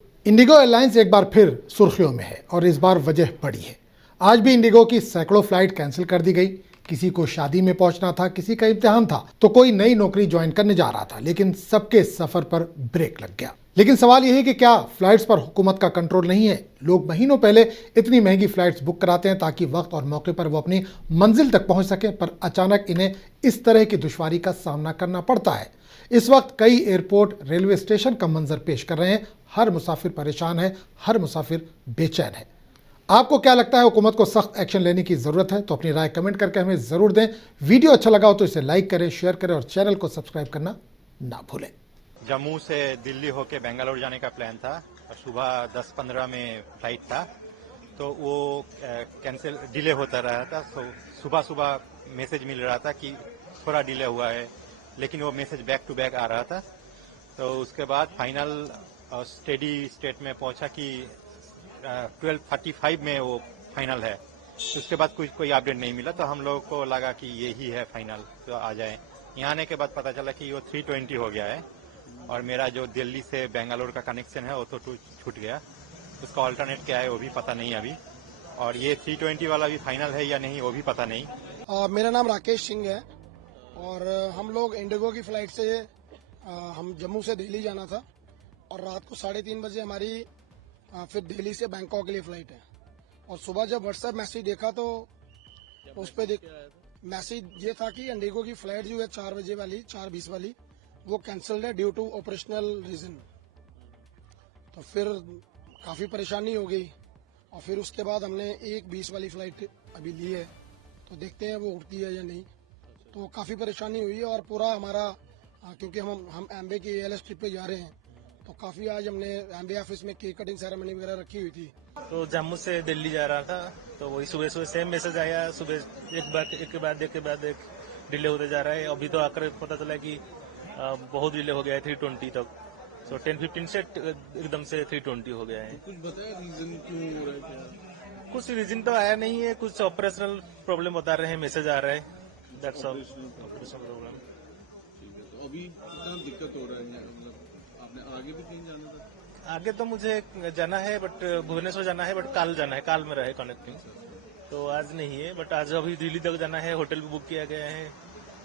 Indigo airlines एक बार फिर सुर्खियों में है और इस बार वजह बड़ी है। आज भी इंडिगो की सैकड़ों फ्लाइट कैंसिल कर दी गई। किसी को शादी में पहुंचना था, किसी का इम्तिहान था, तो कोई नई नौकरी ज्वाइन करने जा रहा था, लेकिन सबके सफर पर ब्रेक लग गया। लेकिन सवाल यह है कि क्या फ्लाइट्स पर हुकूमत का कंट्रोल नहीं है? लोग महीनों पहले इतनी महंगी फ्लाइट्स बुक कराते हैं ताकि वक्त और मौके पर वो अपनी मंजिल तक पहुंच सके, पर अचानक इन्हें इस तरह की दुश्वारी का सामना करना पड़ता है। इस वक्त कई एयरपोर्ट रेलवे स्टेशन का मंजर पेश कर रहे हैं। हर मुसाफिर परेशान है, हर मुसाफिर बेचैन है। आपको क्या लगता है, हुकूमत को सख्त एक्शन लेने की जरूरत है? तो अपनी राय कमेंट करके हमें जरूर दें। वीडियो अच्छा लगा हो तो इसे लाइक करें, शेयर करें और चैनल को सब्सक्राइब करना ना भूलें। जम्मू से दिल्ली होके बेंगलोर जाने का प्लान था और सुबह 10:15 में फ्लाइट था, तो वो कैंसिल डिले होता रहा था। तो सुबह सुबह मैसेज मिल रहा था कि थोड़ा डिले हुआ है, लेकिन वो मैसेज बैक टू बैक आ रहा था। तो उसके बाद फाइनल स्टेडी स्टेट में पहुंचा कि 12:35 में वो फाइनल है। तो उसके बाद कोई अपडेट नहीं मिला, तो हम लोगों को लगा कि यही है फाइनल, तो आ जाए। यहाँ आने के बाद पता चला कि वो 320 हो गया है और मेरा जो दिल्ली से बेंगलोर का कनेक्शन है वो तो छूट गया। उसका ऑल्टरनेट क्या है वो भी पता नहीं अभी, और ये 320 वाला भी फाइनल है या नहीं वो भी पता नहीं। मेरा नाम राकेश सिंह है और हम लोग इंडिगो की फ्लाइट से हम जम्मू से दिल्ली जाना था और रात को 3:30 बजे हमारी फिर दिल्ली से बैंकॉक के लिए फ्लाइट है। और सुबह जब व्हाट्सएप मैसेज देखा तो उस पर मैसेज ये था कि इंडिगो की फ्लाइट जो है 4 बजे वाली 4:20 वाली वो कैंसल्ड है ड्यू टू ऑपरेशनल रीजन। तो फिर काफी परेशानी हो गई और फिर उसके बाद हमने 1:20 वाली फ्लाइट अभी ली है, तो देखते हैं वो उठती है या नहीं। तो काफी परेशानी हुई है और पूरा हमारा क्योंकि हम एम्बे की एएलएस ट्रिप पे जा रहे हैं, तो काफी आज हमने एम्बे ऑफिस में केक कटिंग सेरेमनी वगैरह रखी हुई थी। तो जम्मू से दिल्ली जा रहा था, तो वही सुबह सुबह सेम मैसेज आया। सुबह एक के बाद एक डिले होते जा रहा है। अभी तो आकर पता चला कि बहुत डिले हो गया है 320 तक। तो 10:15 से एकदम से 320 हो गया है। कुछ बताया रीजन क्यों हो रहा है? कुछ रीजन तो आया नहीं है, कुछ ऑपरेशनल प्रॉब्लम बता रहे हैं, मैसेज आ रहा है। That's all. Operational problem. ठीक है, तो अभी कितना दिक्कत हो रहा है? मतलब आपने आगे भी कहीं जाना था? आगे तो मुझे जाना है, बट भुवनेश्वर जाना है, बट काल जाना है। काल मेरा है कनेक्टिंग, तो आज नहीं है। बट आज अभी दिल्ली तक जाना है, होटल भी बुक किया गया है।